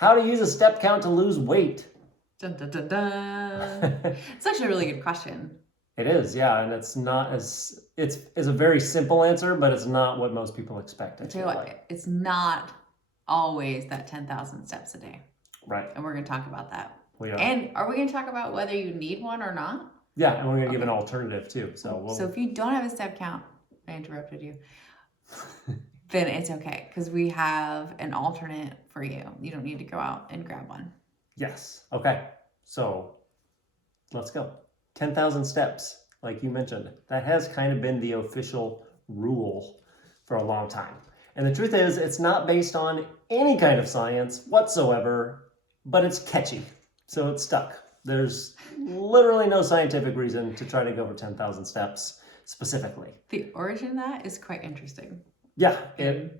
How to use a step count to lose weight. Dun, dun, dun, dun. It's actually a really good question. It is, yeah, and it's not as it's a very simple answer, but it's not what most people expect. I Tell feel you what, it's not always that 10,000 steps a day. Right. And we're going to talk about that. We are. And are we going to talk about whether you need one or not? Yeah, and we're going to give an alternative too. So if you don't have a step count, I interrupted you, then it's okay because we have an alternate for you. You don't need to go out and grab one. Yes. Okay. So let's go. 10,000 steps, like you mentioned. That has kind of been the official rule for a long time. And the truth is, it's not based on any kind of science whatsoever, but it's catchy. So it's stuck. There's literally no scientific reason to try to go for 10,000 steps specifically. The origin of that is quite interesting. Yeah. Are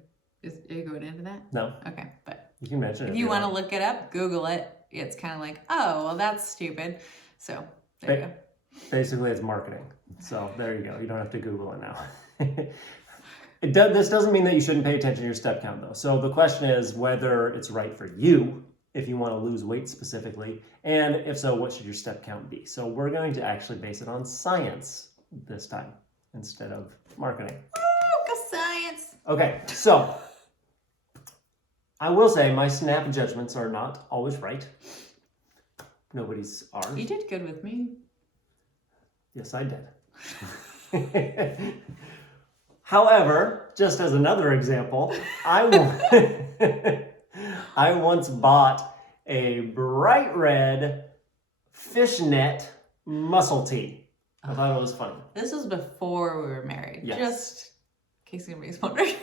you going into that? No. Okay, but you can mention it. If you want to look it up, Google it. It's kind of like, oh, well, that's stupid. So there you go. Basically, it's marketing. So there you go. You don't have to Google it now. This doesn't mean that you shouldn't pay attention to your step count, though. So the question is whether it's right for you, if you want to lose weight specifically, and if so, what should your step count be? So we're going to actually base it on science this time instead of marketing. Woo, go science! Okay, so I will say my snap judgments are not always right. Nobody's are. You did good with me. Yes, I did. However, just as another example, I once bought a bright red fishnet muscle tee. I thought it was funny. This was before we were married. Yes. Just in case anybody's wondering.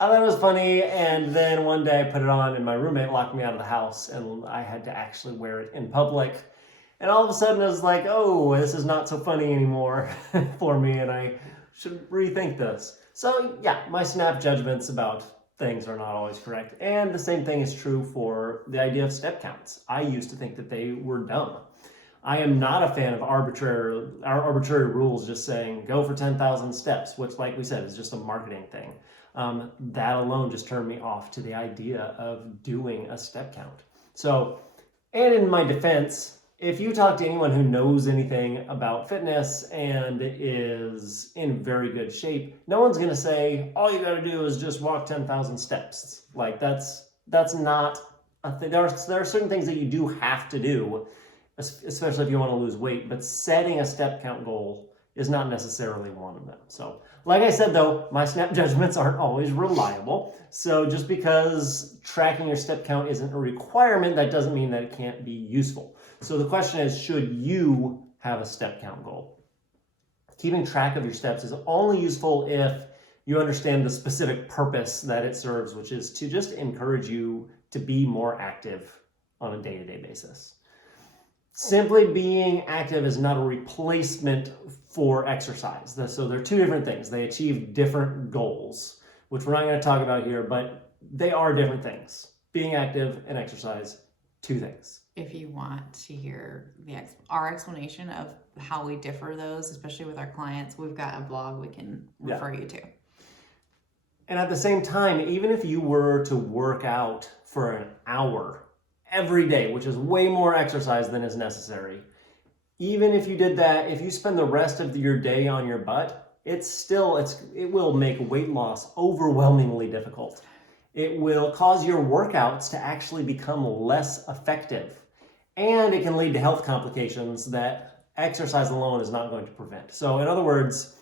I thought it was funny, and then one day I put it on, and my roommate locked me out of the house, and I had to actually wear it in public. And all of a sudden, I was like, oh, this is not so funny anymore for me, and I should rethink this. So, yeah, my snap judgments about things are not always correct. And the same thing is true for the idea of step counts. I used to think that they were dumb. I am not a fan of arbitrary rules just saying, go for 10,000 steps, which, like we said, is just a marketing thing. That alone just turned me off to the idea of doing a step count. So, and in my defense, if you talk to anyone who knows anything about fitness and is in very good shape, no one's going to say, all you got to do is just walk 10,000 steps. Like that's not a thing. There are certain things that you do have to do, especially if you want to lose weight, but setting a step count goal is not necessarily one of them. So, like I said, though, my snap judgments aren't always reliable. So just because tracking your step count isn't a requirement, that doesn't mean that it can't be useful. So the question is, should you have a step count goal? Keeping track of your steps is only useful if you understand the specific purpose that it serves, which is to just encourage you to be more active on a day-to-day basis. Simply being active is not a replacement for exercise. So they're two different things. They achieve different goals, which we're not going to talk about here, but they are different things. Being active and exercise, two things. If you want to hear our explanation of how we differ those, especially with our clients, we've got a blog we can refer you to. And at the same time, even if you were to work out for an hour every day, which is way more exercise than is necessary, even if you did that, if you spend the rest of your day on your butt, it will make weight loss overwhelmingly difficult. It will cause your workouts to actually become less effective. And it can lead to health complications that exercise alone is not going to prevent. So in other words,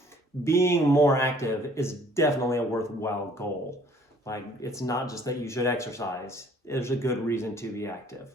being more active is definitely a worthwhile goal. Like, it's not just that you should exercise. There's a good reason to be active.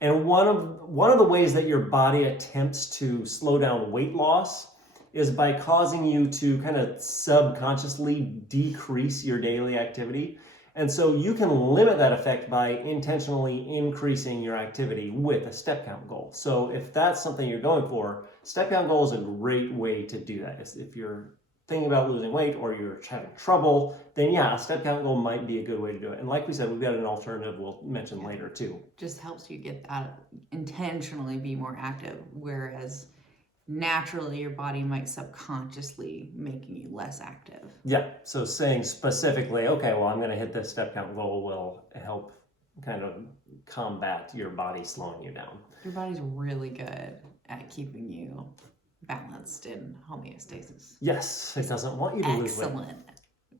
And one of the ways that your body attempts to slow down weight loss is by causing you to kind of subconsciously decrease your daily activity. And so you can limit that effect by intentionally increasing your activity with a step count goal. So if that's something you're going for, step count goal is a great way to do that. If you're thinking about losing weight or you're having trouble, then yeah, a step count goal might be a good way to do it. And like we said, we've got an alternative we'll mention later too. Just helps you get out, intentionally be more active, whereas naturally your body might subconsciously making you less active. Yeah, so saying specifically, okay, well, I'm going to hit this step count goal will help kind of combat your body slowing you down. Your body's really good at keeping you balanced in homeostasis. Yes, it doesn't want you to lose weight. Excellent.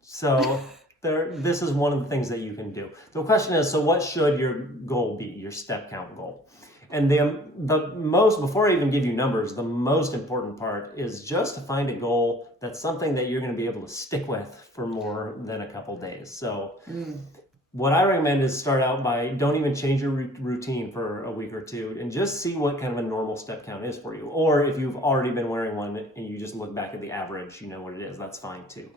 So this is one of the things that you can do. The question is, so what should your goal be, your step count goal? And the most, before I even give you numbers, the most important part is just to find a goal that's something that you're going to be able to stick with for more than a couple days. So what I recommend is start out by, don't even change your routine for a week or two and just see what kind of a normal step count is for you. Or if you've already been wearing one and you just look back at the average, you know what it is, that's fine too.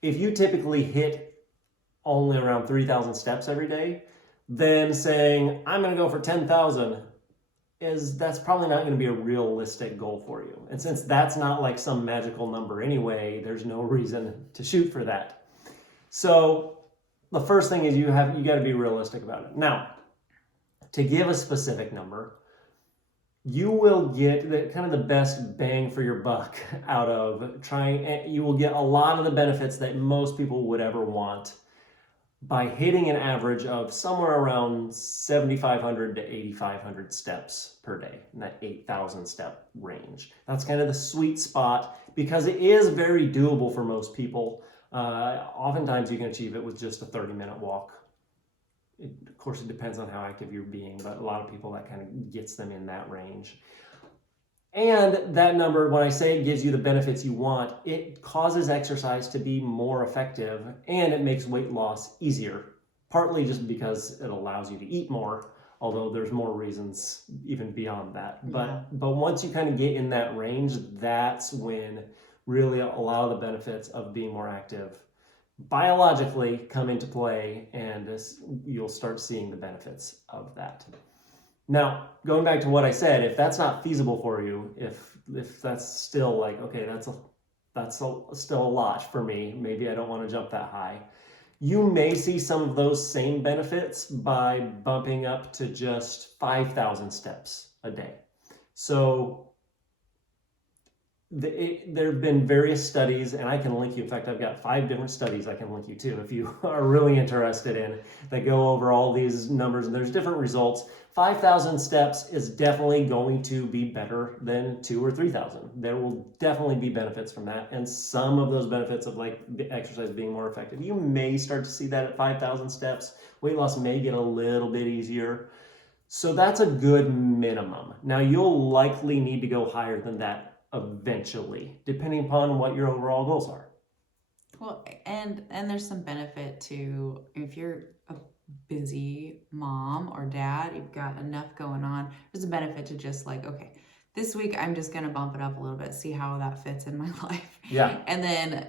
If you typically hit only around 3,000 steps every day, then saying, I'm going to go for 10,000 that's probably not going to be a realistic goal for you. And since that's not like some magical number anyway, there's no reason to shoot for that. So the first thing is you got to be realistic about it. Now, to give a specific number, you will get the best bang for your buck out of you will get a lot of the benefits that most people would ever want by hitting an average of somewhere around 7,500 to 8,500 steps per day, in that 8,000 step range. That's kind of the sweet spot because it is very doable for most people. Oftentimes you can achieve it with just a 30-minute walk. Of course, it depends on how active you're being, but a lot of people, that kind of gets them in that range. And that number, when I say it gives you the benefits you want, it causes exercise to be more effective and it makes weight loss easier, partly just because it allows you to eat more, although there's more reasons even beyond that. Yeah. But once you kind of get in that range, that's when really a lot of the benefits of being more active biologically come into play, and you'll start seeing the benefits of that. Now, going back to what I said, if that's not feasible for you, if that's still like, okay, that's still a lot for me, maybe I don't want to jump that high, you may see some of those same benefits by bumping up to just 5,000 steps a day. So there have been various studies, and I can link you. In fact, I've got 5 different studies I can link you to if you are really interested in, that go over all these numbers, and there's different results. 5,000 steps is definitely going to be better than 2,000 or 3,000. There will definitely be benefits from that, and some of those benefits of like exercise being more effective. You may start to see that at 5,000 steps. Weight loss may get a little bit easier. So that's a good minimum. Now, you'll likely need to go higher than that eventually, depending upon what your overall goals are. Well, and there's some benefit to, if you're a busy mom or dad, you've got enough going on, there's a benefit to just like, okay, this week I'm just going to bump it up a little bit, see how that fits in my life. Yeah. And then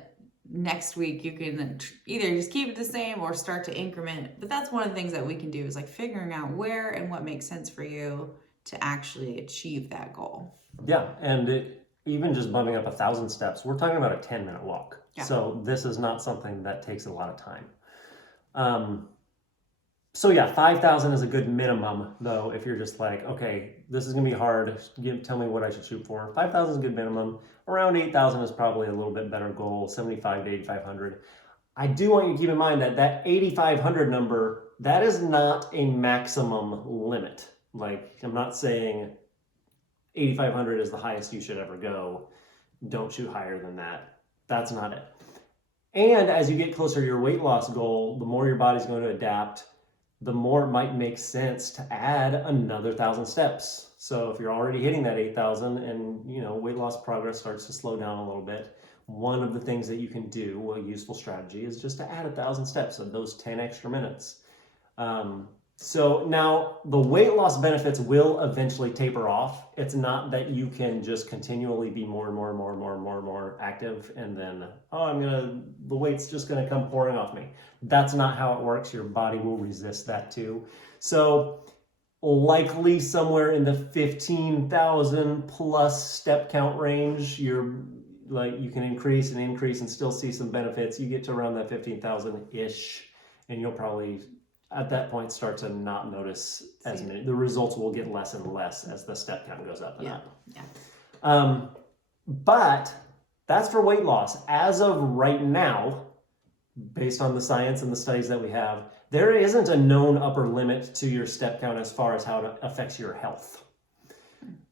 next week you can either just keep it the same or start to increment. But that's one of the things that we can do, is like figuring out where and what makes sense for you to actually achieve that goal. Yeah, and even just bumping up 1,000 steps, we're talking about a 10-minute walk. Yeah. So this is not something that takes a lot of time. So yeah, 5,000 is a good minimum, though, if you're just like, okay, this is going to be hard, tell me what I should shoot for. 5,000 is a good minimum. Around 8,000 is probably a little bit better goal, 7,500 to 8,500. I do want you to keep in mind that 8,500 number, that is not a maximum limit. Like, I'm not saying 8,500 is the highest you should ever go. Don't shoot higher than that. That's not it. And as you get closer to your weight loss goal, the more your body's going to adapt, the more it might make sense to add another 1,000 steps. So if you're already hitting that 8,000 and weight loss progress starts to slow down a little bit, one of the things that you can do, a useful strategy, is just to add 1,000 steps of those 10 extra minutes. So now the weight loss benefits will eventually taper off. It's not that you can just continually be more and more active and then, the weight's just gonna come pouring off me. That's not how it works. Your body will resist that too. So likely somewhere in the 15,000 plus step count range, you can increase and still see some benefits. You get to around that 15,000-ish and you'll probably at that point start to not notice as many. The results will get less and less as the step count goes up and up. Yeah. But that's for weight loss. As of right now, based on the science and the studies that we have, There isn't a known upper limit to your step count as far as how it affects your health.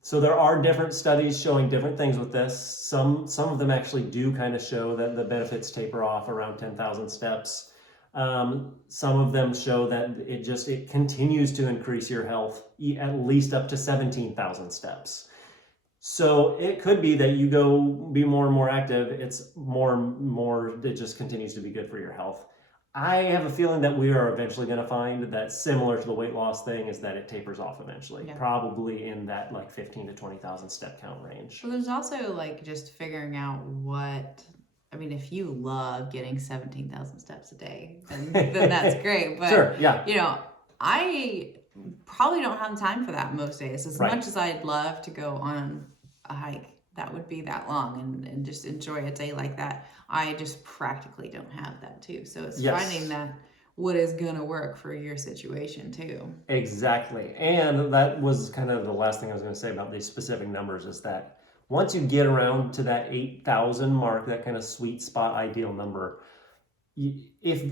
So there are different studies showing different things with this. Some of them actually do kind of show that the benefits taper off around 10,000 steps. Some of them show that it continues to increase your health at least up to 17,000 steps. So it could be that you go be more and more active. It's more, it just continues to be good for your health. I have a feeling that we are eventually going to find that similar to the weight loss thing is that it tapers off eventually, probably in that like 15 to 20,000 step count range. Well, there's also like just figuring out if you love getting 17,000 steps a day, then that's great. But, sure, yeah. I probably don't have time for that most days. As much as I'd love to go on a hike that would be that long and just enjoy a day like that, I just practically don't have that too. So it's finding that what is going to work for your situation too. Exactly. And that was kind of the last thing I was going to say about these specific numbers is that once you get around to that 8,000 mark, that kind of sweet spot ideal number,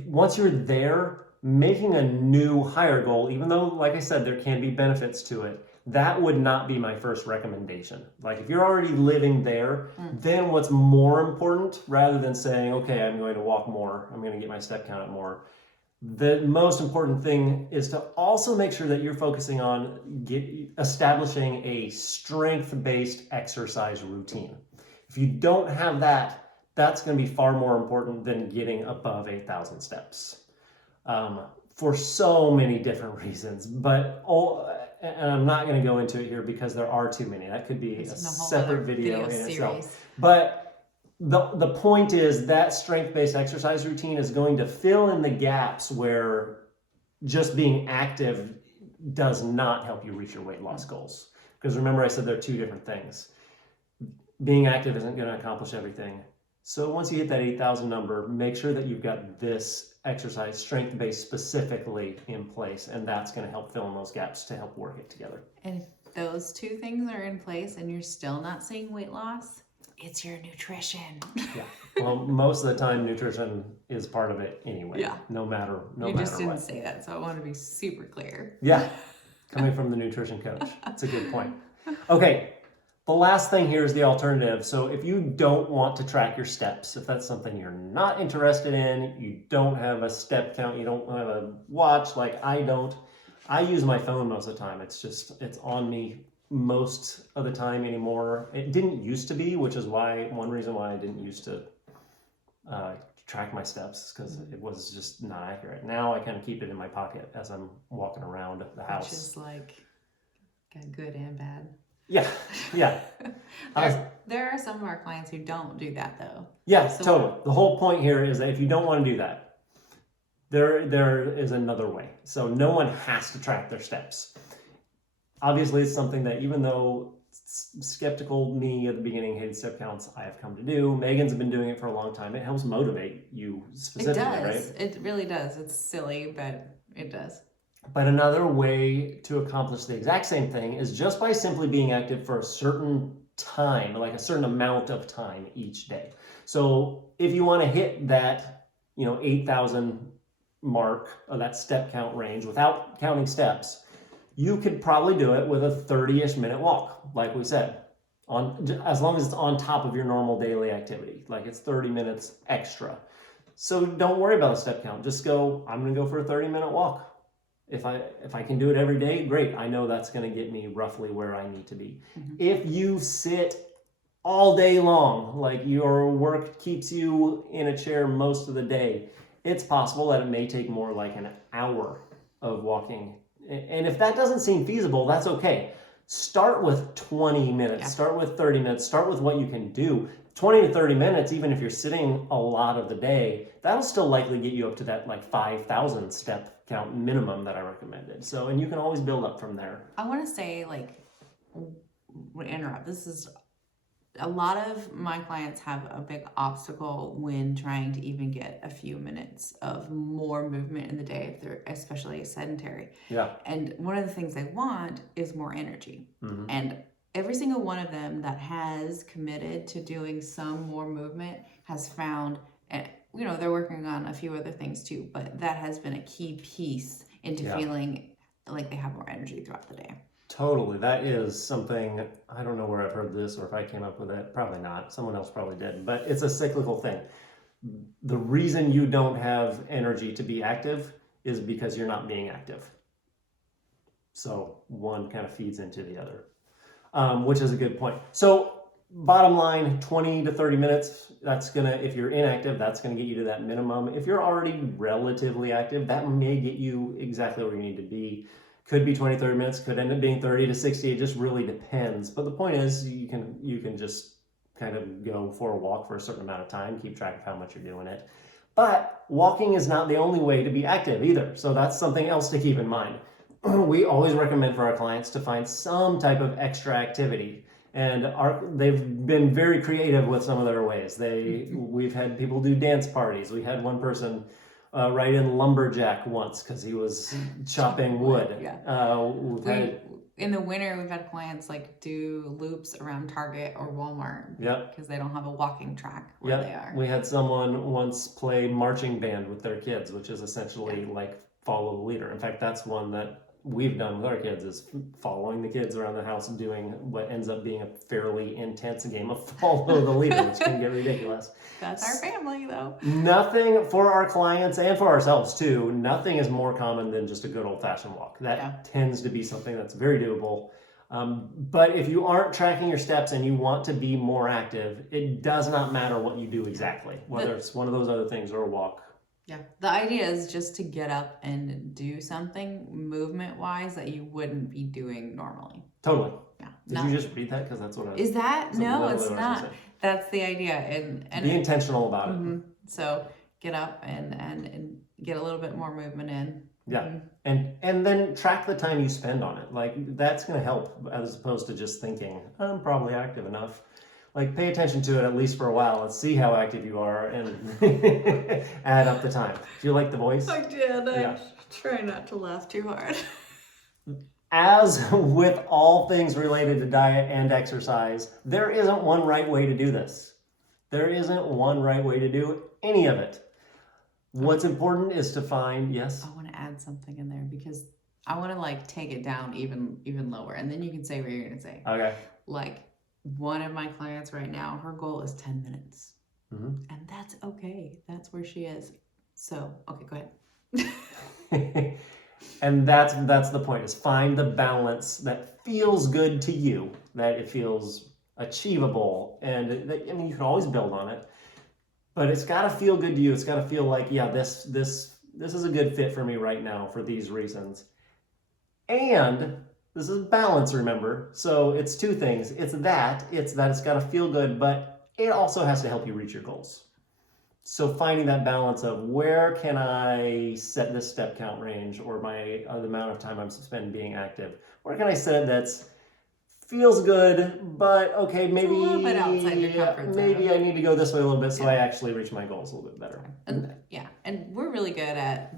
once you're there, making a new higher goal, even though, like I said, there can be benefits to it, that would not be my first recommendation. Like if you're already living there, then what's more important, rather than saying, okay, I'm going to walk more, I'm going to get my step count up more, the most important thing is to also make sure that you're focusing on establishing a strength-based exercise routine. If you don't have that, that's going to be far more important than getting above 8,000 steps. For so many different reasons, and I'm not going to go into it here because there are too many. That could be a separate video in itself. But the point is that strength-based exercise routine is going to fill in the gaps where just being active does not help you reach your weight loss goals. Because remember I said there are two different things. Being active isn't going to accomplish everything. So once you hit that 8,000 number, make sure that you've got this exercise, strength-based specifically, in place, and that's going to help fill in those gaps to help work it together. And if those two things are in place and you're still not seeing weight loss, it's your nutrition. Yeah. Well, most of the time, nutrition is part of it anyway. Yeah. No matter what. You just didn't say that, so I want to be super clear. Yeah. Coming from the nutrition coach. That's a good point. Okay. The last thing here is the alternative. So if you don't want to track your steps, if that's something you're not interested in, you don't have a step count, you don't have a watch like I don't, I use my phone most of the time. It's on me most of the time anymore. It didn't used to be, which is one reason why I didn't used to track my steps, because it was just not accurate. Now I kind of keep it in my pocket as I'm walking around the house. Which is like good and bad. Yeah. There are some of our clients who don't do that though. Yeah, so totally. The whole point here is that if you don't want to do that, there is another way. So no one has to track their steps. Obviously, it's something that even though skeptical me at the beginning hated step counts, I have come to do. Megan's been doing it for a long time. It helps motivate you specifically, right? It really does. It's silly, but it does. But another way to accomplish the exact same thing is just by simply being active for a certain time, like a certain amount of time each day. So if you want to hit that, 8,000 mark of that step count range without counting steps, you could probably do it with a 30-ish minute walk, like we said, as long as it's on top of your normal daily activity, like it's 30 minutes extra. So don't worry about the step count. Just go, I'm going to go for a 30-minute walk. If I can do it every day, great. I know that's going to get me roughly where I need to be. Mm-hmm. If you sit all day long, like your work keeps you in a chair most of the day, it's possible that it may take more like an hour of walking. And if that doesn't seem feasible, that's okay. Start with 20 minutes, Start with 30 minutes, start with what you can do. 20 to 30 minutes, even if you're sitting a lot of the day, that'll still likely get you up to that like 5,000 step count minimum that I recommended. So, and you can always build up from there. I want to say, interrupt. This is a lot of my clients have a big obstacle when trying to even get a few minutes of more movement in the day if they're especially sedentary. Yeah. And one of the things they want is more energy. Mm-hmm. And every single one of them that has committed to doing some more movement has found they're working on a few other things too, but that has been a key piece into Yeah. feeling like they have more energy throughout the day. Totally. That is something, I don't know where I've heard this or if I came up with it. Probably not. Someone else probably did. But it's a cyclical thing. The reason you don't have energy to be active is because you're not being active. So one kind of feeds into the other, which is a good point. So bottom line, 20 to 30 minutes, that's going to, if you're inactive, that's going to get you to that minimum. If you're already relatively active, that may get you exactly where you need to be. Could be 20, 30 minutes, could end up being 30 to 60. It just really depends. But the point is you can just kind of go for a walk for a certain amount of time, keep track of how much you're doing it. But walking is not the only way to be active either. So that's something else to keep in mind. We always recommend for our clients to find some type of extra activity. And they've been very creative with some of their ways. We've had people do dance parties. We had one person write in lumberjack once because he was chopping wood. Yeah. In the winter, we've had clients like do loops around Target or Walmart. Yep. Because they don't have a walking track where they are. We had someone once play marching band with their kids, which is essentially like follow the leader. In fact, that's one that we've done with our kids, is following the kids around the house and doing what ends up being a fairly intense game of follow the leader, which can get ridiculous. That's our family, though. Nothing for our clients and for ourselves too. Nothing is more common than just a good old-fashioned walk. That tends to be something that's very doable. But if you aren't tracking your steps and you want to be more active, it does not matter what you do exactly, whether it's one of those other things or a walk. Yeah, the idea is just to get up and do something movement-wise that you wouldn't be doing normally. Totally. Yeah. Did you just read that? Because that's what I was... Is that? No, it's what not. That's the idea. And be intentional about it. So get up and get a little bit more movement in. Yeah. And then track the time you spend on it. Like, that's going to help as opposed to just thinking, I'm probably active enough. Like, pay attention to it at least for a while and see how active you are and add up the time. Do you like the voice? I did. I try not to laugh too hard. As with all things related to diet and exercise, there isn't one right way to do this. There isn't one right way to do any of it. What's important is to find, yes? I want to add something in there because I want to like take it down even lower. And then you can say what you're going to say. Okay. Like, one of my clients right now, her goal is 10 minutes. And that's okay. That's where she is. So, okay, go ahead. And that's the point, is find the balance that feels good to you, that it feels achievable. And I mean, you can always build on it, but it's got to feel good to you. It's got to feel like, yeah, this is a good fit for me right now for these reasons. And this is balance, remember. So it's two things. It's that it's got to feel good, but it also has to help you reach your goals. So finding that balance of where can I set this step count range or the amount of time I'm spending being active? Where can I set it that's feels good, but okay, maybe it's a little bit outside your comfort zone. Maybe I need to go this way a little bit so I actually reach my goals a little bit better. And we're really good at.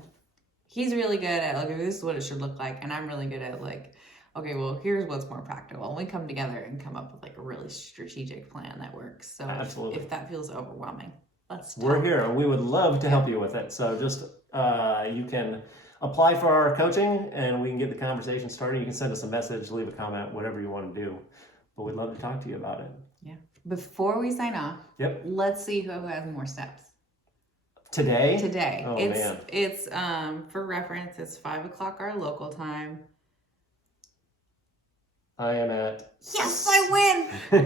He's really good at like, this is what it should look like, and I'm really good at like, okay, well, here's what's more practical. And we come together and come up with like a really strategic plan that works. So if that feels overwhelming, let's talk. We're here and we would love to help you with it. So just you can apply for our coaching and we can get the conversation started. You can send us a message, leave a comment, whatever you want to do. But we'd love to talk to you about it. Yeah. Before we sign off, let's see who has more steps. Today? Oh, it's for reference, it's 5:00 our local time. I am at... Yes, I win!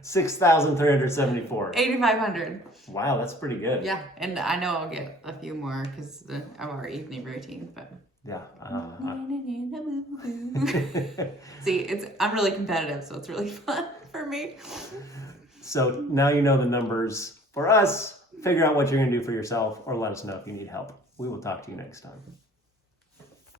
6,374. 8,500. Wow, that's pretty good. Yeah, and I know I'll get a few more because of our evening routine, but... Yeah. See, I'm really competitive, so it's really fun for me. So now you know the numbers for us. Figure out what you're going to do for yourself or let us know if you need help. We will talk to you next time.